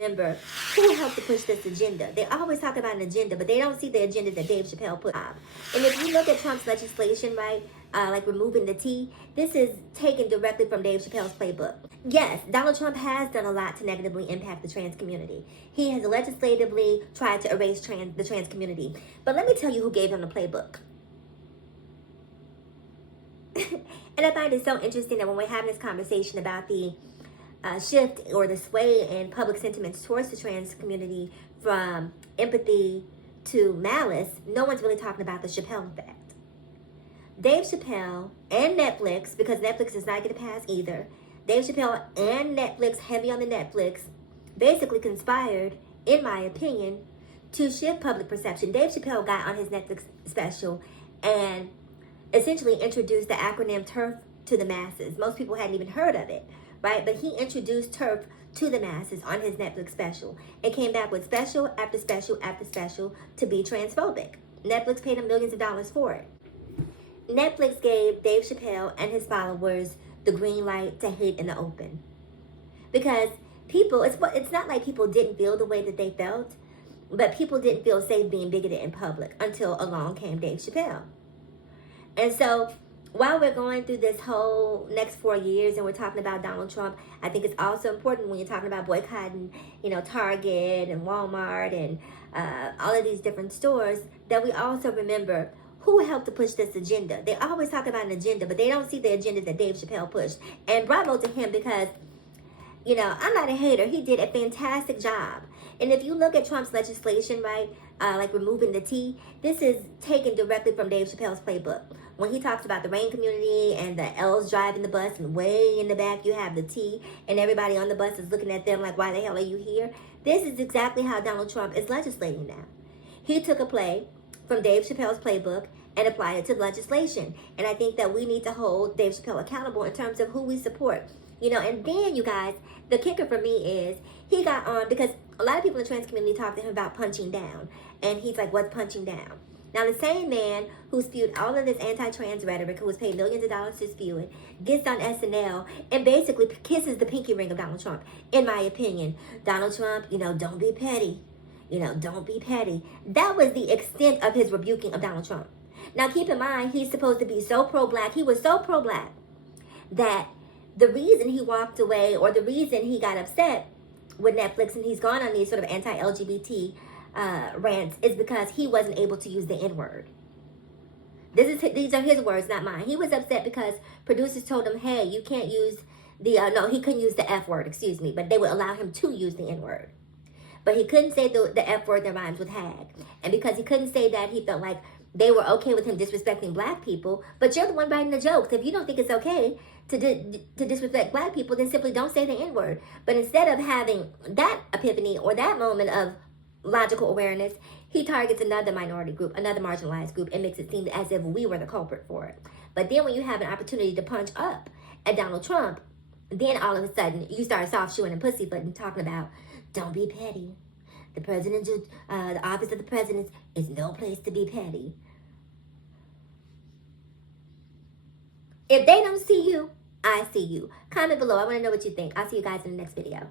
Remember, who helped to push this agenda? They always talk about an agenda, but they don't see the agenda that Dave Chappelle put up. And if you look at Trump's legislation, right, like removing the T, this is taken directly from Dave Chappelle's playbook. Yes, Donald Trump has done a lot to negatively impact the trans community. He has legislatively tried to erase the trans community. But let me tell you who gave him the playbook. And I find it so interesting that when we're having this conversation about the shift or the sway in public sentiments towards the trans community from empathy to malice, no one's really talking about the Chappelle effect. Dave Chappelle and Netflix, because Netflix is not going to pass either, Dave Chappelle and Netflix, heavy on the Netflix, basically conspired, in my opinion, to shift public perception. Dave Chappelle got on his Netflix special and essentially introduced the acronym TERF to the masses. Most people hadn't even heard of it, right? But he introduced TERF to the masses on his Netflix special and came back with special after special after special to be transphobic. Netflix paid him millions of dollars for it. Netflix gave Dave Chappelle and his followers the green light to hate in the open. Because people, it's not like people didn't feel the way that they felt, but people didn't feel safe being bigoted in public until along came Dave Chappelle. And so while we're going through this whole next 4 years and we're talking about Donald Trump, I think it's also important when you're talking about boycotting, Target and Walmart and all of these different stores, that we also remember who helped to push this agenda. They always talk about an agenda, but they don't see the agenda that Dave Chappelle pushed. And bravo to him because, I'm not a hater. He did a fantastic job. And if you look at Trump's legislation, right, like removing the T, this is taken directly from Dave Chappelle's playbook. When he talks about the rain community and the L's driving the bus and way in the back you have the T and everybody on the bus is looking at them like, why the hell are you here? This is exactly how Donald Trump is legislating now. He took a play from Dave Chappelle's playbook and applied it to legislation. And I think that we need to hold Dave Chappelle accountable in terms of who we support. And then, you guys, the kicker for me is he got on because a lot of people in the trans community talk to him about punching down. And he's like, what's punching down? Now, the same man who spewed all of this anti-trans rhetoric, who was paid millions of dollars to spew it, gets on SNL and basically kisses the pinky ring of Donald Trump, in my opinion. Donald Trump, don't be petty. Don't be petty. That was the extent of his rebuking of Donald Trump. Now, keep in mind, he's supposed to be so pro-black. He was so pro-black that the reason he walked away or the reason he got upset with Netflix and he's gone on these sort of anti-LGBT rants is because he wasn't able to use the N-word. These are his words, not mine. He was upset because producers told him, hey, you can't use he couldn't use the F word, excuse me, but they would allow him to use the N-word. But he couldn't say the F word that rhymes with hag. And because he couldn't say that, he felt like they were okay with him disrespecting black people. But you're the one writing the jokes. If you don't think it's okay to disrespect black people, then simply don't say the N-word. But instead of having that epiphany or that moment of logical awareness, he targets another minority group, another marginalized group, and makes it seem as if we were the culprit for it. But then when you have an opportunity to punch up at Donald Trump, then all of a sudden you start soft-shoeing and pussyfooting, talking about, don't be petty. The office of the president is no place to be petty. If they don't see you, I see you. Comment below. I want to know what you think. I'll see you guys in the next video.